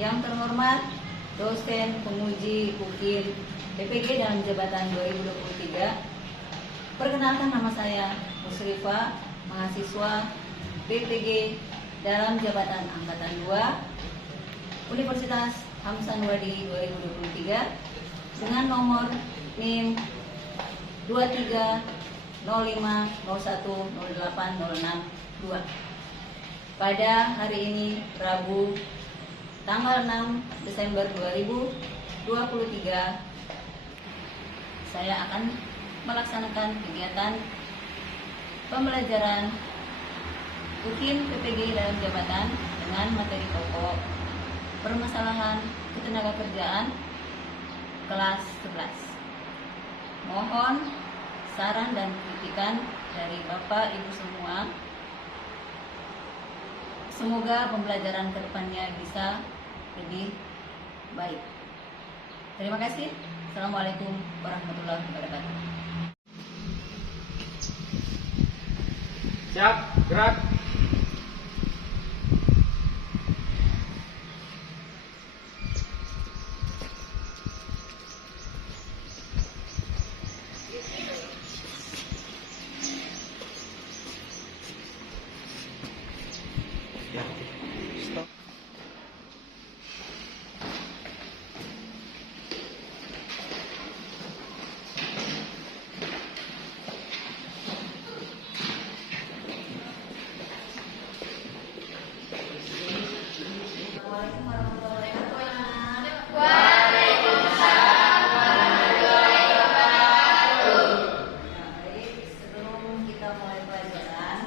Yang terhormat dosen penguji UKIM PPG dalam jabatan 2023. Perkenalkan, nama saya Musrifah, mahasiswa PPG dalam jabatan angkatan 2 Universitas Hamsanuddin 2023 dengan nomor NIM 230501080662. Pada hari ini Rabu tanggal 6 Desember 2023, saya akan melaksanakan kegiatan pembelajaran UKIM PPG dalam jabatan dengan materi pokok permasalahan ketenagakerjaan kelas 11. Mohon saran dan kritikan dari Bapak Ibu semua. Semoga pembelajaran kedepannya bisa lebih baik. Terima kasih. Assalamualaikum warahmatullahi wabarakatuh. Siap, gerak. Stop. Assalamualaikum warahmatullahi wabarakatuh. Baik, sebelum kita mulai pelajaran,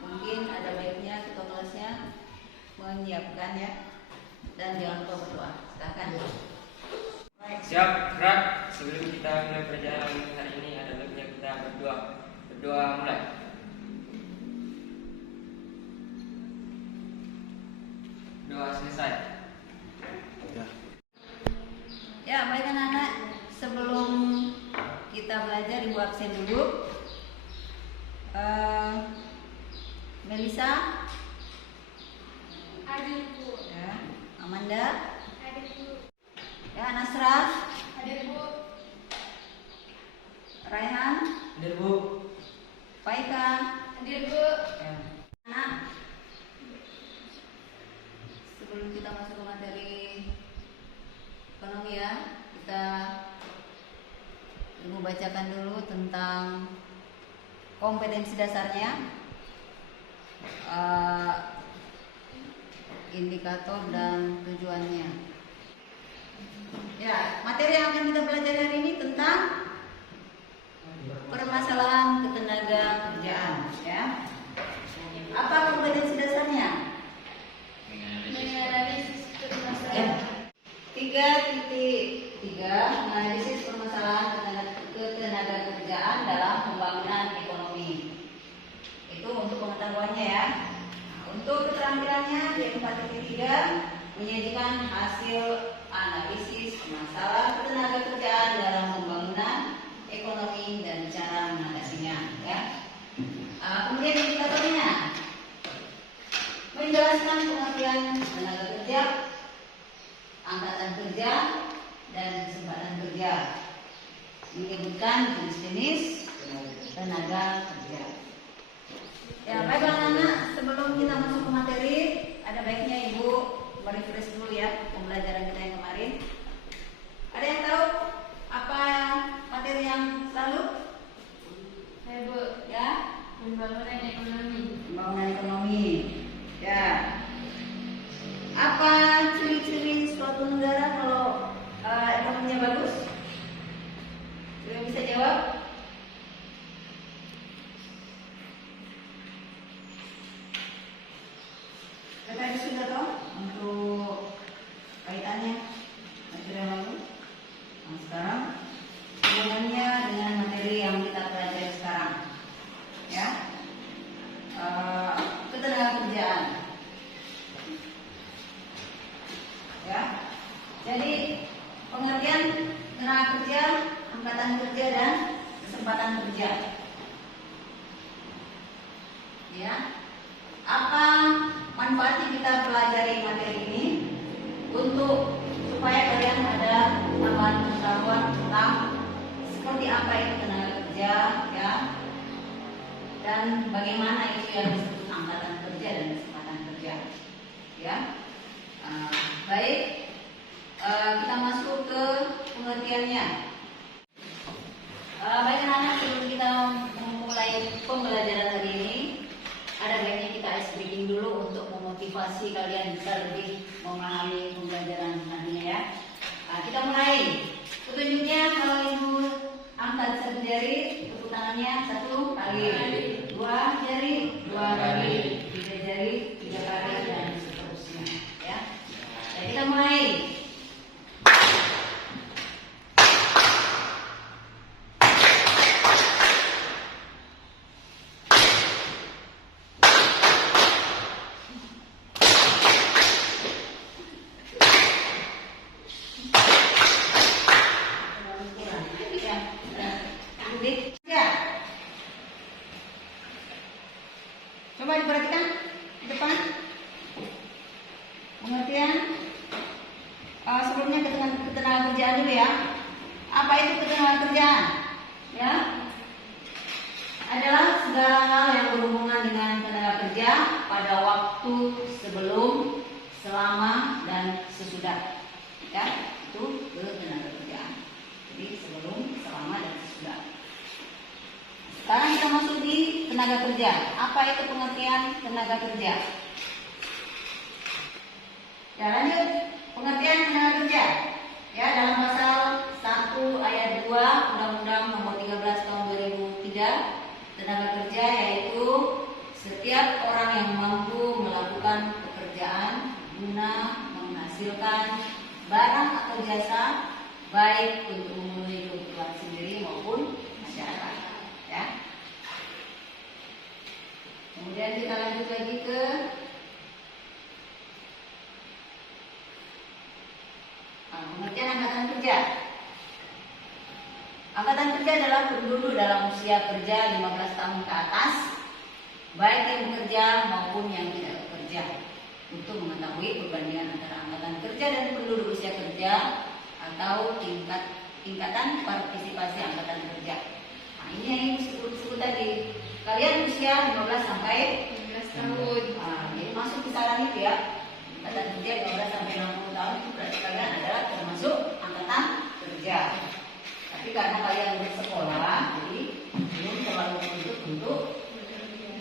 mungkin ada baiknya ketua kelasnya menyiapkan ya, dan jangan lupa berdoa. Silakan. Baik. Siap, gerak. Sebelum kita mulai pelajaran hari ini, ada baiknya kita berdoa. Berdoa mulai. Doa selesai. Ya, baik anak-anak, sebelum kita belajar ibu absen dulu. Melisa, Hadir Bu. ya, Amanda, Hadir Bu. ya, Nasraf, Hadir Bu. Raihan, Hadir Bu. Faika, Hadir Bu. ya. Anak, sebelum kita masuk ke materi ekonomi ya, kita Ibu bacakan dulu tentang kompetensi dasarnya, indikator dan tujuannya. Ya, materi yang akan kita pelajari hari ini tentang permasalahan ketenaga kerjaan. Ya, apa kompetensi dasarnya? Menganalisis Ya. permasalahan. 3.3 Analisis permasalahan ketenaga kerjaan dalam pembangunan ekonomi. Itu untuk pengetahuannya ya. Nah, untuk keterampilannya di 4.3 menyajikan hasil analisis masalah ketenaga kerjaan dalam pembangunan ekonomi dan cara mengatasinya ya. Kemudian indikatornya menjelaskan pengertian tenaga kerja, angkatan kerja, dan kesempatan kerja, menyebutkan jenis-jenis tenaga kerja. Ya, baik anak-anak, sebelum kita masuk ke materi, ada baiknya Ibu merefresh dulu ya pembelajaran kita yang kemarin. Ada yang tahu apa materi yang lalu? Hai Bu. Ya, Pembangunan ekonomi. pembangunan ekonomi. Ya. Apa ciri-ciri suatu negara kalau ekonominya bagus? Siapa yang bisa jawab? Tadi sudah tahu untuk kaitannya materi yang lalu. Nah, sekarang hubungannya dengan materi yang kita pelajari sekarang, ya. Ketenagakerjaan. Ya. Jadi pengertian tenaga kerja, angkatan kerja, dan kesempatan kerja. Ya. Apa manfaatnya kita pelajari materi ini? yang disebut angkatan kerja dan kesempatan kerja. Ya, baik, kita masuk ke pengertiannya. Baik anak-anak, sebelum kita memulai pembelajaran hari ini, ada baiknya kita ice breaking dulu untuk memotivasi kalian bisa lebih memahami pembelajaran nantinya ya. Kita mulai. Petunjuknya kalau ibu angkat satu jari, tepuk tangannya 1 kali, 2 jari, 2 kali, 3 jari, 3 kali dan seterusnya. Ya. Jadi kita mulai. Coba diperhatikan di depan pengertian. Sebelumnya ketenaga kerjaan dulu ya. Apa itu ketenaga kerjaan? Ya, adalah segala hal yang berhubungan dengan tenaga kerja pada waktu sebelum, selama dan sesudah. Ya, itu ketenaga kerjaan. Jadi sebelum, selama dan sesudah. Sekarang kita masuk di tenaga kerja. Apa itu pengertian tenaga kerja? Ya, lanjut. Pengertian tenaga kerja. Ya, dalam pasal 1 ayat 2 Undang-Undang Nomor 13 Tahun 2003, tenaga kerja yaitu setiap orang yang mampu melakukan pekerjaan guna menghasilkan barang atau jasa baik untuk memenuhi kebutuhan sendiri maupun masyarakat. Ya. Kemudian kita lanjut lagi ke pengertian angkatan kerja. Angkatan kerja adalah penduduk dalam usia kerja 15 tahun ke atas, baik yang bekerja maupun yang tidak bekerja. Untuk mengetahui perbandingan antara angkatan kerja dan penduduk usia kerja atau tingkatan partisipasi angkatan kerja. Nah, ini yang disebut tadi. Kalian usia 15 sampai 15 tahun. Jadi masuk kisaran itu ya. Angkatan kerja 15 sampai 60 tahun itu berarti kalian adalah termasuk angkatan kerja. Tapi karena kalian bersekolah, jadi belum terlalu untuk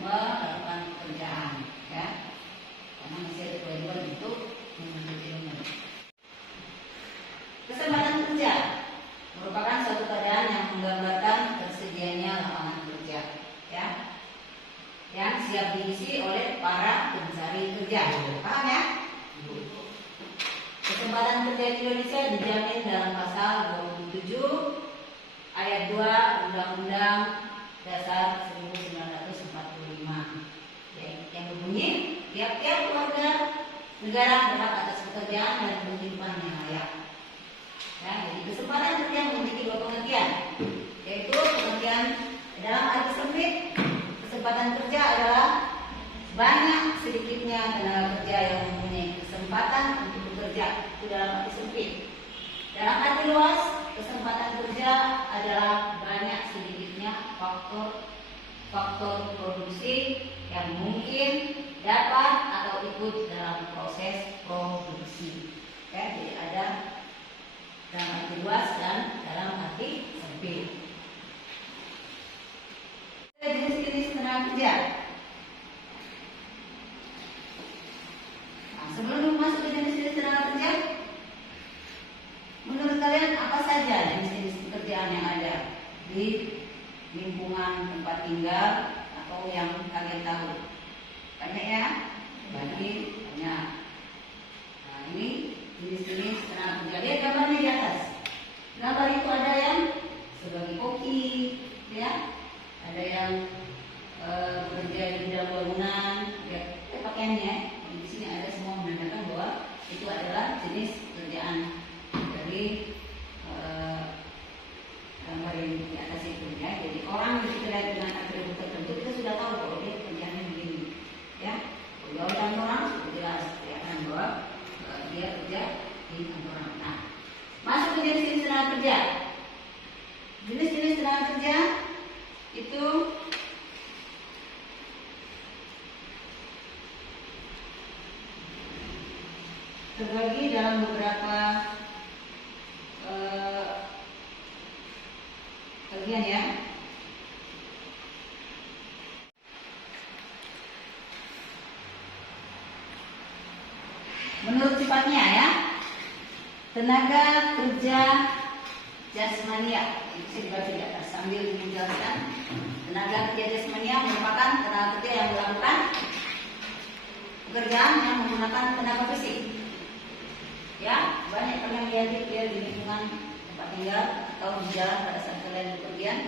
melakukan pekerjaan, ya. Karena masih ada kewajiban untuk menuntut ilmu. Kesempatan kerja merupakan suatu keadaan yang menggambarkan tersedianya lapangan kerja, ya, yang siap diisi oleh para pencari kerja. Paham ya? Kesempatan kerja di Indonesia dijamin dalam pasal 27 ayat 2 Undang-Undang Dasar 1945 yang berbunyi tiap-tiap keluarga negara berhak atas pekerjaan dan penghidupan yang layak. Ya, jadi kesempatan kerja memiliki dua pengertian, yaitu pengertian dalam arti sempit. Kesempatan kerja adalah banyak sedikitnya tenaga kerja yang mempunyai kesempatan untuk bekerja, itu dalam arti sempit. Dalam arti luas, kesempatan kerja adalah banyak sedikitnya faktor produksi yang mungkin dapat atau ikut dalam proses produksi. Ya, jadi ada dalam arti luas dan dalam arti sempit. Jenis-jenis tenaga kerja. Nah, sebelum masuk ke jenis-jenis tenaga kerja, menurut kalian apa saja jenis-jenis pekerjaan yang ada di lingkungan tempat tinggal atau yang kalian tahu? Banyak ya? Banyak. Nah, ini jenis-jenis tenaga kerja. Lihat gambarnya di atas. Gambar itu ada yang sebagai koki, ya. Ada yang bekerja di bidang bangunan, ya, pakaiannya. Di sini ada semua menandakan bahwa itu adalah jenis pekerjaan dari gambar yang di atas itu, ya. Jadi orang yang terlihat dengan atribut tertentu kita sudah tahu bahwa dia pekerjaannya begini, ya. Kalau kantoran sudah jelas kelihatan bahwa dia kerja di kantoran. Nah, masuk ke jenis-jenis tenaga kerja. Jenis-jenis tenaga kerja itu terbagi dalam beberapa bagian ya. Menurut sifatnya ya, tenaga kerja jasmania, ini saya dibagi di atas sambil menjelaskan. Tenaga kerja jasmania merupakan tenaga kerja yang melakukan pekerjaan yang menggunakan tenaga fisik. Ya, banyak kalian lihat dia di lingkungan tempat tinggal atau di jalan pada saat kalian bepergian.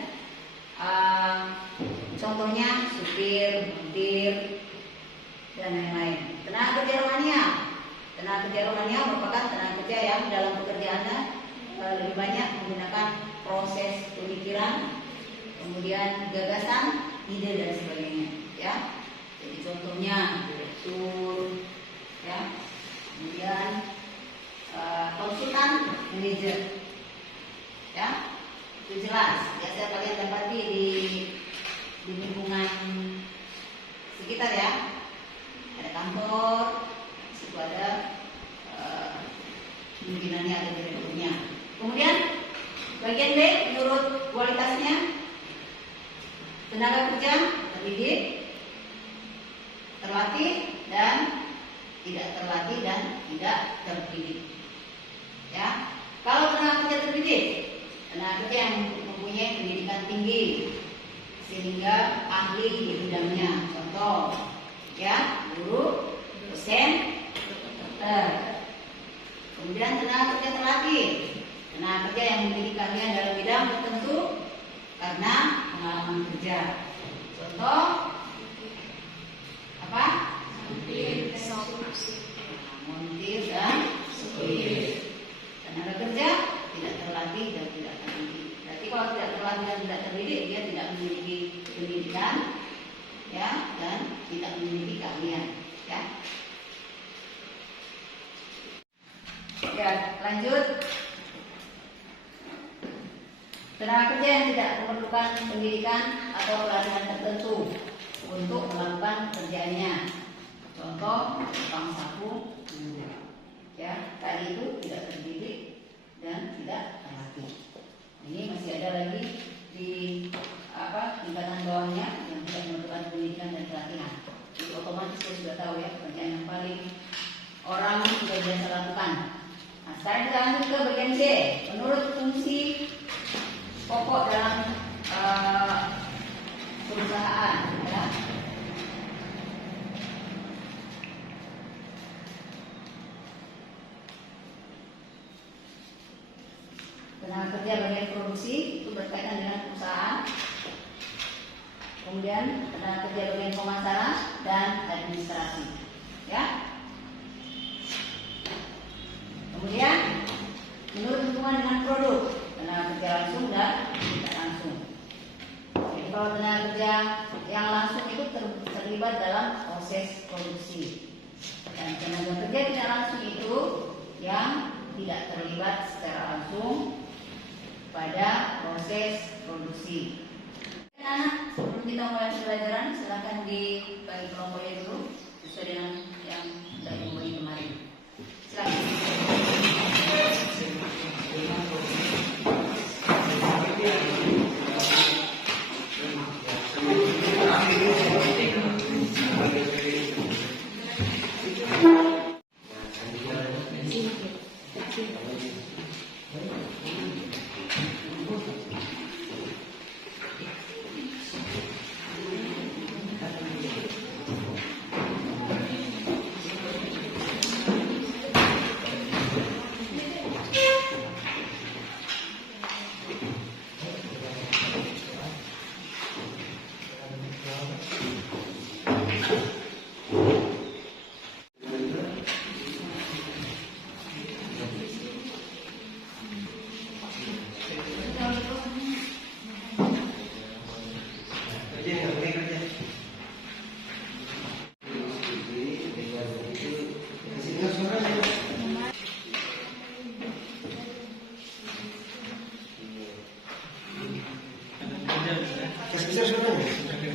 Contohnya supir, montir, dan lain-lain. Tenaga kerja Romania. Tenaga kerja Romania merupakan tenaga kerja yang dalam pekerjaannya lebih banyak menggunakan proses pemikiran, kemudian gagasan, ide dan sebagainya. Ya, jadi contohnya direktur, ya, kemudian konsultan manajer, ya, itu jelas. Biasa kalian dapati di lingkungan sekitar ya, ada kantor, situ ada pimpinannya, ada direkturnya. Kemudian bagian B menurut kualitasnya, tenaga kerja terdidik, terlatih dan tidak terlatih dan tidak terdidik. Ya, kalau tenaga kerja terdidik, tenaga kerja yang mempunyai pendidikan tinggi sehingga ahli di bidangnya. Contoh, ya, guru, dosen, dokter. Kemudian tenaga kerja terlatih, tenaga kerja yang memiliki keahlian dalam bidang tertentu karena pengalaman kerja. Contoh apa? Montir dan supir. Tenaga kerja tidak terlatih dan tidak terdidik. Berarti kalau tidak terlatih dan tidak terdidik, dia tidak memiliki pendidikan, ya, dan tidak memiliki keahlian, ya. Ya, lanjut. Tenaga kerja yang tidak memerlukan pendidikan atau pelatihan tertentu untuk melakukan kerjaannya. Contoh, tukang sapu, ya, tadi itu tidak terdidik dan tidak terlatih. Ini masih ada lagi di tingkatan bawahnya yang tidak memerlukan pendidikan dan pelatihan. Jadi otomatis kita sudah tahu ya pekerjaan yang paling orang sudah biasa lakukan. Nah, sekarang kita lanjut ke bagian C. Menurut fungsi pokok dalam perusahaan, ya. Tenaga kerja bagian produksi itu berkaitan dengan perusahaan. Kemudian tenaga kerja bagian pemasaran dan administrasi, ya. Kemudian menurut hubungan dengan produk, tenaga kerja langsung dan tidak langsung. Jadi kalau tenaga kerja yang langsung itu terlibat dalam proses produksi, dan tenaga kerja tidak langsung itu yang tidak terlibat secara langsung pada proses produksi. Anak, sebelum kita mulai pembelajaran, silakan dibagi kelompoknya dulu sesuai dengan yang sudah dimulai kemarin. Silakan.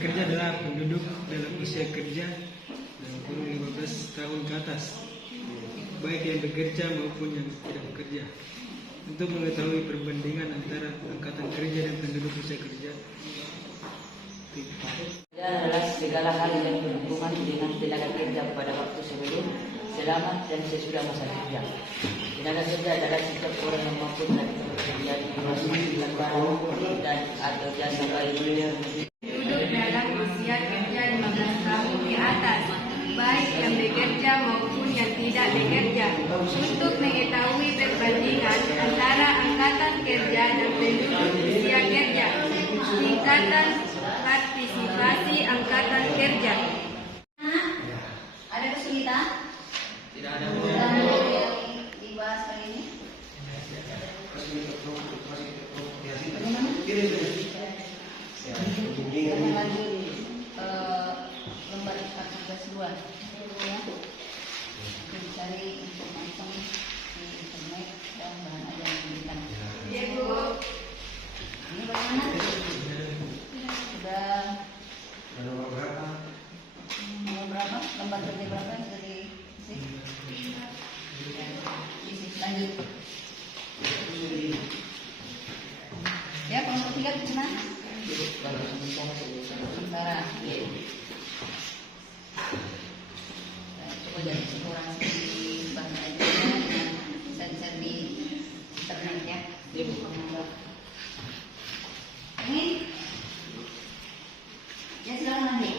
Kerja adalah penduduk dalam usia kerja dalam kurun 15 tahun ke atas. baik yang bekerja maupun yang tidak bekerja. Untuk mengetahui perbandingan antara angkatan kerja dan penduduk usia kerja. Kerja adalah segala hal yang berhubungan dengan tenaga kerja pada waktu sebelum, selama, dan sesudah masa kerja. Tenaga kerja adalah setiap orang yang mampu dari bekerja di melakukan barang dan atau jasa baik. Duduk dalam usia kerja 15 tahun ke atas, baik yang bekerja maupun yang tidak bekerja, untuk mengetahui perbandingan antara angkatan kerja dan penduduk usia kerja. Tingkatan partisipasi angkatan kerja. Ada kesulitan? Tidak ada. Yang dibahas kali ini? Bagaimana? Kita lanjut lembar 14 ya. Mencari informasi di internet dan bahan ajar yang diberikan. Ya, Bu. Ini bagaimana? Sudah nomor berapa? Lembar kerja berapa yang sudah diisi? Lanjut. Ya, kelompok 3 ke sana. Sementara. Coba jadi eksplorasi di bahan ajarnya yang bisa dicari di internet ya. Ini ya sudah nanti.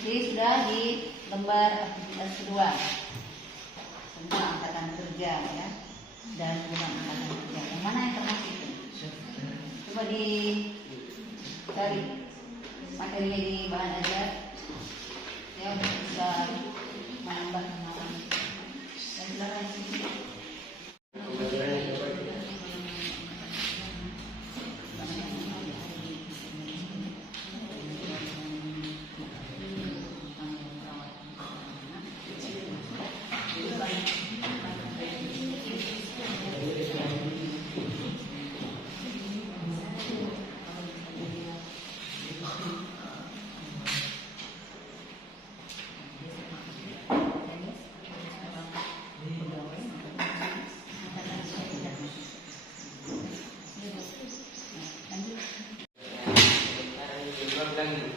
Jadi sudah di lembar aktivitas kedua tentang angkatan kerja ya dan bukan angkatan kerja. Yang mana yang termasuk itu? Coba dicari materinya di bahan ajar ya untuk bisa menambah pengalaman. Dan silakan sini.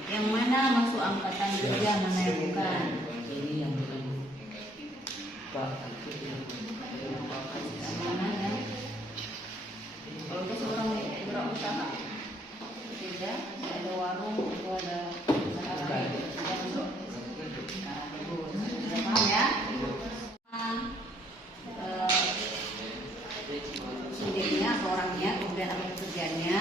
Yang mana masuk angkatan kerja, mana yang bukan? Ini yang bukan. Mana ya? Kalau dia seorang wirausaha, kerja, ada warung, itu ada usaha lain, sudah masuk. Nah, bagus. Sudah paham ya? Subjeknya atau orangnya, kemudian apa kerjanya.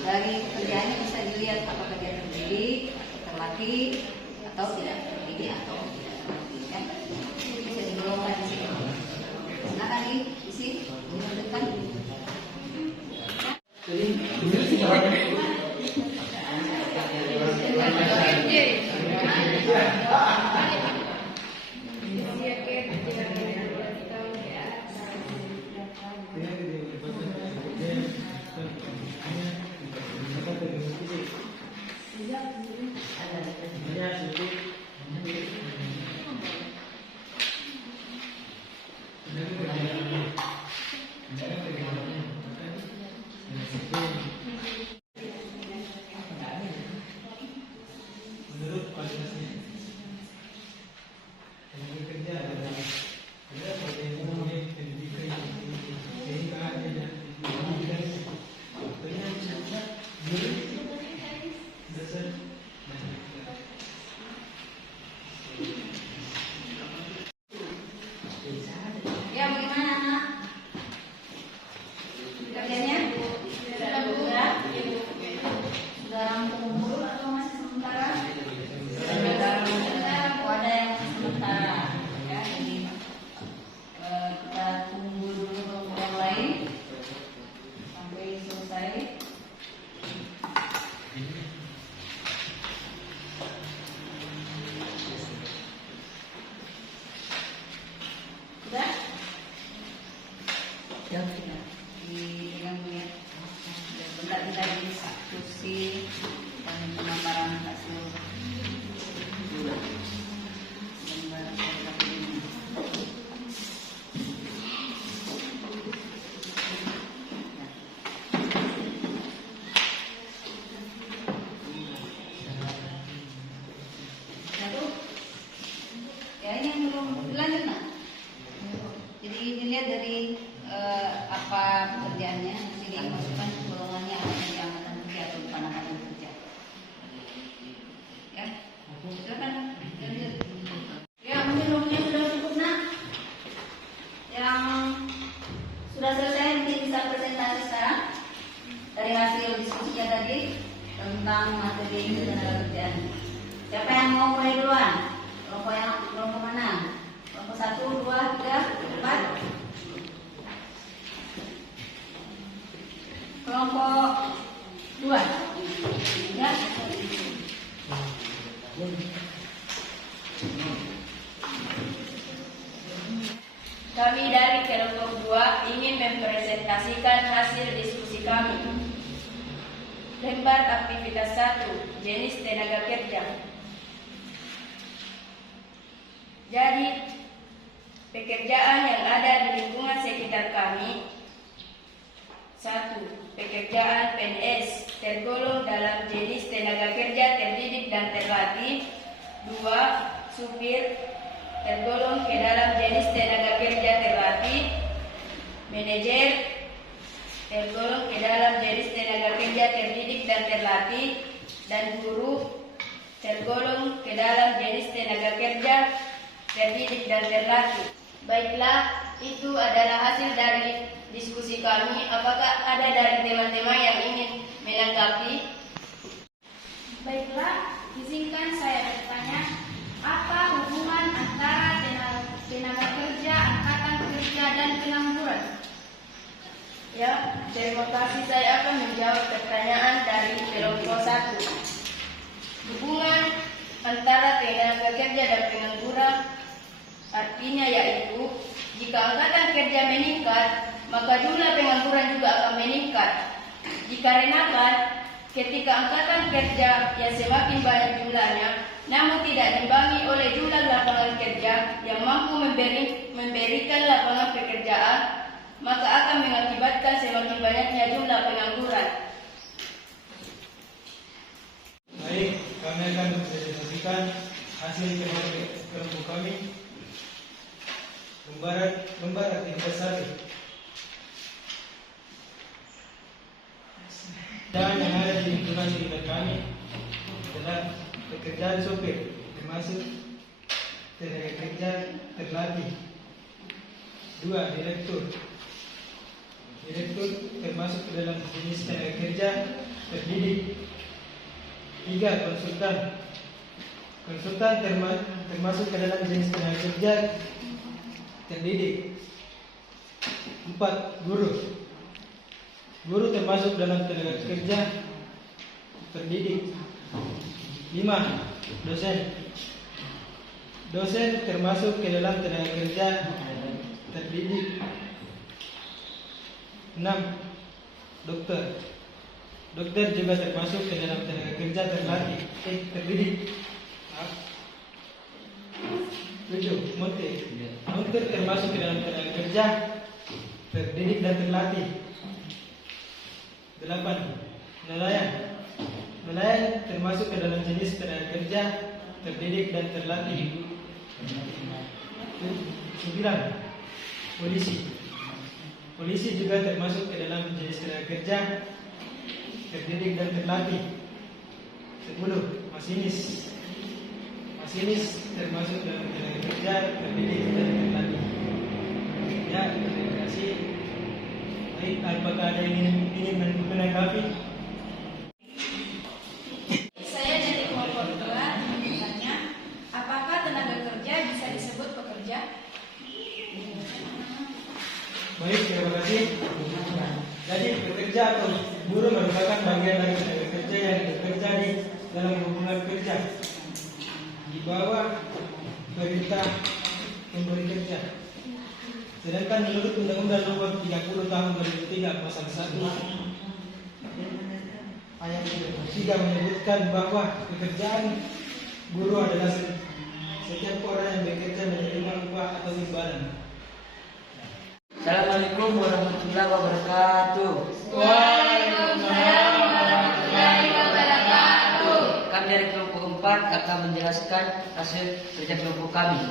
Dari pekerjaannya bisa dilihat apakah dia terdidik atau terlatih atau tidak terdidik atau tidak terlatih ya. Bisa digolongkan di sini. Silakan diisi, dilanjutkan. Ya, bagaimana anak? Kerjanya? Sudah rampung dulu atau masih sementara? Oh, ada yang sementara. Ya, jadi kita tunggu dulu kelompok yang lain sampai selesai. Sudah? Ya, sudah. Dipegang ya. Bentar kita diskusi dan pemaparan hasil lembar ini. dilihat dari apa pekerjaannya, nanti dimasukkan golongannya apa di angkatan kerja atau bukan angkatan kerja. Ya, silakan. Ya, mungkin waktunya sudah cukup nak. Yang sudah selesai mungkin bisa presentasi sekarang dari hasil diskusinya tadi tentang materi ketenagakerjaan. Siapa yang mau mulai duluan? Kelompok mana? Kelompok 1, 2, 3, 4. Kelompok 2. Ya. Kami dari kelompok 2 ingin mempresentasikan hasil diskusi kami. Lembar aktivitas 1, jenis tenaga kerja. Jadi, pekerjaan yang ada di lingkungan sekitar kami. 1. Pekerjaan PNS tergolong dalam jenis tenaga kerja terdidik dan terlatih. 2. Supir tergolong ke dalam jenis tenaga kerja terlatih. Manajer tergolong ke dalam jenis tenaga kerja terdidik dan terlatih. Dan guru tergolong ke dalam jenis tenaga kerja terdidik dan terlatih. Baiklah, itu adalah hasil dari diskusi kami. Apakah ada dari teman-teman yang ingin menanggapi? Baiklah, izinkan saya bertanya, apa hubungan antara tenaga kerja, angkatan kerja, dan pengangguran? Ya, terima kasih. Saya akan menjawab pertanyaan dari kelompok 1. Hubungan antara tenaga kerja dan pengangguran artinya yaitu jika angkatan kerja meningkat, maka jumlah pengangguran juga akan meningkat. Jika renakan, ketika angkatan kerja yang semakin banyak jumlahnya, namun tidak diimbangi oleh jumlah lapangan kerja yang mampu memberikan lapangan pekerjaan, maka akan mengakibatkan semakin banyaknya jumlah pengangguran. Baik, kami akan mempresentasikan hasil kelompok kami. Lembar aktivitas 1. Dan yang ada di lingkungan sekitar kami adalah pekerjaan sopir, termasuk tenaga kerja terlatih. 2. Direktur termasuk ke dalam jenis tenaga kerja terdidik. 3. Konsultan termasuk ke dalam jenis tenaga kerja terdidik. 4. Guru termasuk dalam tenaga kerja terdidik. 5. Dosen termasuk ke dalam tenaga kerja terdidik. 6. Dokter juga termasuk ke dalam tenaga kerja terdidik. 7. Montir termasuk ke dalam tenaga kerja terdidik dan terlatih. 8. Nelayan termasuk ke dalam jenis tenaga kerja terdidik dan terlatih. 9. Polisi juga termasuk ke dalam jenis tenaga kerja terdidik dan terlatih. 10. Masinis termasuk dalam tenaga kerja terdidik dan terlatih. Ya, terima kasih. Baik, apakah ada yang ingin menanggapi? Saya dari kelompok 2 bertanya, apakah tenaga kerja bisa disebut pekerja? Baik, terima kasih. Jadi pekerja atau buruh merupakan bagian dari tenaga kerja yang bekerja di dalam hubungan kerja di bawah perintah pemberi kerja. Sedangkan menurut Undang-Undang Nomor 30 Tahun 2003 Pasal 1 ayat 3 menyebutkan bahwa pekerjaan buruh adalah setiap orang yang bekerja menerima upah atau imbalan. Assalamualaikum warahmatullahi wabarakatuh. Waalaikumsalam warahmatullahi wabarakatuh. Kami dari kelompok 4 akan menjelaskan hasil kerja kelompok kami.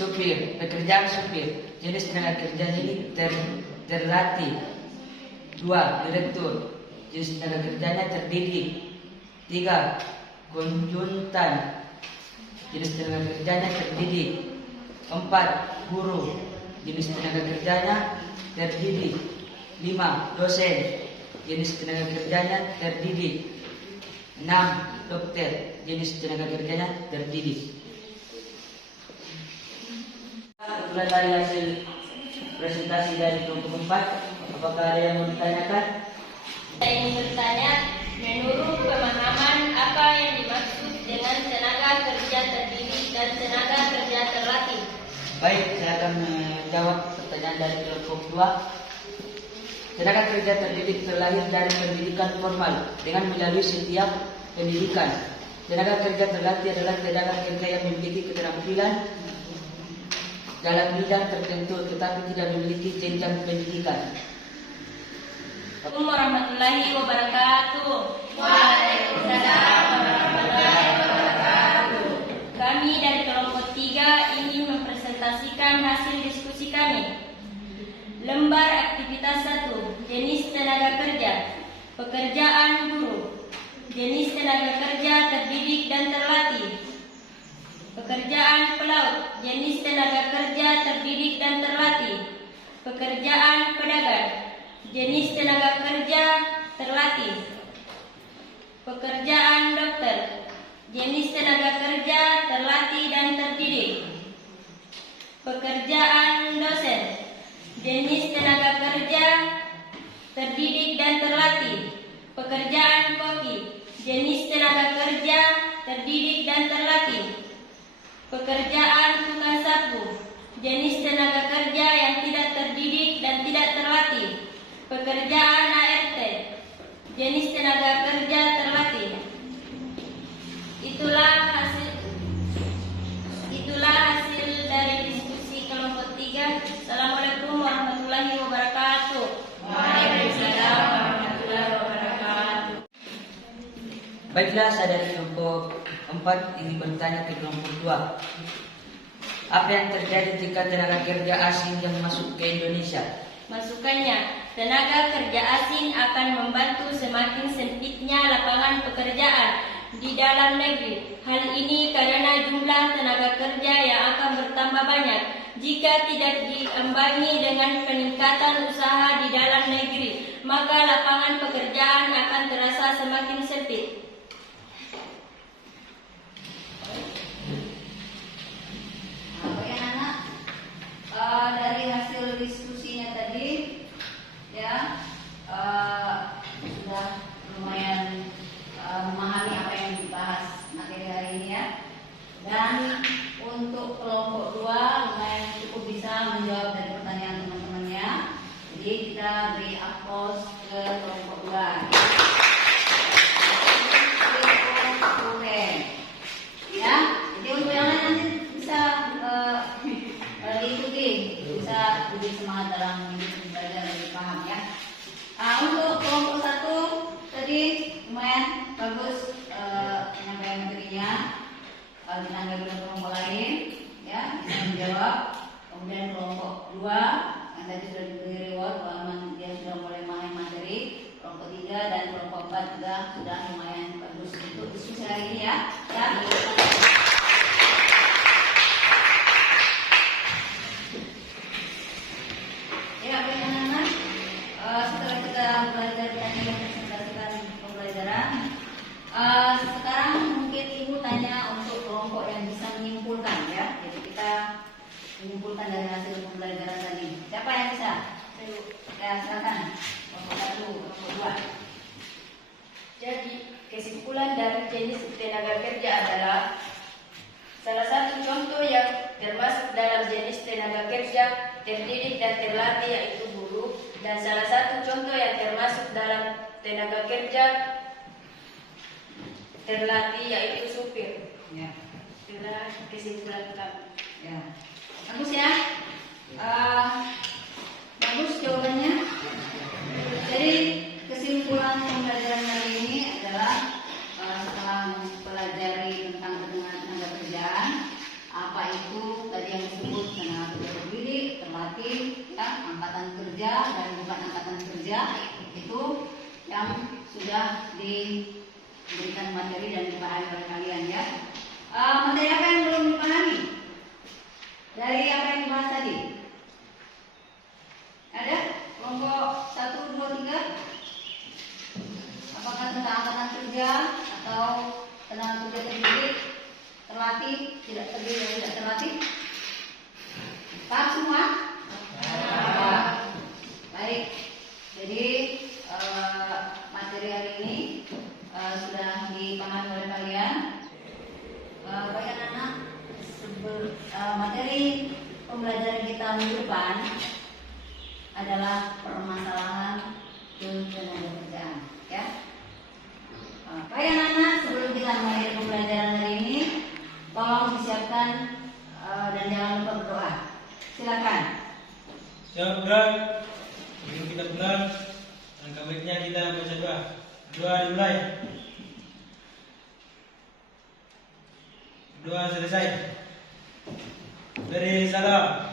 supir, pekerjaan supir. Jenis tenaga kerja ini terlatih. 2. Direktur. Jenis tenaga kerjanya terdidik. 3. Konjuntan. Jenis tenaga kerjanya terdidik. 4. Guru. Jenis tenaga kerjanya terdidik. 5. Dosen. Jenis tenaga kerjanya terdidik. 6. Dokter. Jenis tenaga kerjanya terdidik. Kebetulan dari hasil presentasi dari kelompok 4, apakah ada yang mau ditanyakan? Saya ingin bertanya, menurut pemahaman apa yang dimaksud dengan tenaga kerja terdidik dan tenaga kerja terlatih? Baik, saya akan menjawab pertanyaan dari kelompok 2. Tenaga kerja terdidik terlahir dari pendidikan formal dengan melalui setiap pendidikan. Tenaga kerja terlatih adalah tenaga kerja yang memiliki keterampilan dalam bidang tertentu tetapi tidak memiliki jenjang pendidikan. Assalamualaikum warahmatullahi wabarakatuh. Waalaikumsalam warahmatullahi wabarakatuh. Kami dari kelompok 3 ingin mempresentasikan hasil diskusi kami. Lembar aktivitas 1, jenis tenaga kerja, pekerjaan guru. Jenis tenaga kerja terdidik dan terlatih. Pekerjaan pelaut, jenis tenaga kerja terdidik dan terlatih. Pekerjaan pedagang, jenis tenaga kerja terlatih. Pekerjaan dokter, jenis tenaga kerja terlatih dan terdidik. Pekerjaan dosen, jenis tenaga kerja terdidik dan terlatih. Pekerjaan koki, jenis tenaga kerja terdidik dan terlatih. Pekerjaan tukang sapu, jenis tenaga kerja yang tidak terdidik dan tidak terlatih. Pekerjaan ART, jenis tenaga kerja terlatih. Itulah hasil dari diskusi kelompok 3. Assalamualaikum warahmatullahi wabarakatuh. Waalaikumsalam warahmatullahi wabarakatuh. Baiklah, saya dari kelompok 4 ingin bertanya ke kelompok 2. Apa yang terjadi jika tenaga kerja asing yang masuk ke Indonesia? Masukannya, tenaga kerja asing akan membantu semakin sempitnya lapangan pekerjaan di dalam negeri. Hal ini karena jumlah tenaga kerja yang akan bertambah banyak. Jika tidak diimbangi dengan peningkatan usaha di dalam negeri, maka lapangan pekerjaan akan terasa semakin sempit. Oke anak, dari hasil diskusinya tadi ya sudah lumayan memahami apa yang dibahas materi hari ini ya. Dan untuk kelompok 2 lumayan cukup bisa menjawab dari pertanyaan teman-temannya. Jadi kita beri aplaus ke kelompok 2. Ya, jadi untuk yang lain nanti bisa diikuti, bisa lebih semangat dalam belajar lebih paham ya. Untuk kelompok 1 tadi lumayan bagus penyampaian materinya. Ditanggapi oleh kelompok lain ya bisa menjawab. Kemudian kelompok 2 yang tadi sudah diberi reward bahwa dia sudah mulai memahami materi. Kelompok 3 dan kelompok 4 juga sudah lumayan bagus untuk diskusi hari ini ya. Ya, baik anak-anak. Setelah kita belajar teknik mempresentasikan pembelajaran, sekarang mungkin ibu tanya untuk kelompok yang bisa menyimpulkan ya. Jadi kita menyimpulkan dari hasil pembelajaran tadi. Siapa yang bisa? Ya, silakan. Kelompok 1, kelompok 2. Jadi, kesimpulan dari jenis tenaga kerja adalah salah satu contoh yang termasuk dalam jenis tenaga kerja terdidik dan terlatih yaitu guru, dan salah satu contoh yang termasuk dalam tenaga kerja terlatih yaitu supir. Ya. Itulah kesimpulan kami. Ya. Bagus ya. Bagus jawabannya. Jadi kesimpulan pembelajaran kali ini adalah setelah mempelajari tentang tenaga kerjaan, apa itu tadi yang disebut kerja itu yang sudah diberikan materi dan dipahami oleh kalian ya. Materi apa yang belum dipahami dari apa yang dibahas tadi? Ada kelompok 1, 2, 3? Apakah tentang angkatan kerja atau tenaga kerja terdidik, terlatih, tidak terdidik, tidak terlatih? Paham semua? Baik. Jadi materi hari ini sudah dipahami oleh kalian. Baik anak-anak, materi pembelajaran kita minggu depan adalah permasalahan ketenaga kerjaan, ya. Baik anak-anak, sebelum kita mulai pembelajaran hari ini, tolong disiapkan dan jangan lupa berdoa. Silakan. Siap gerak. Sebelum kita pulang, langkah baiknya kita baca doa. Doa dimulai. Doa selesai. Beri salam.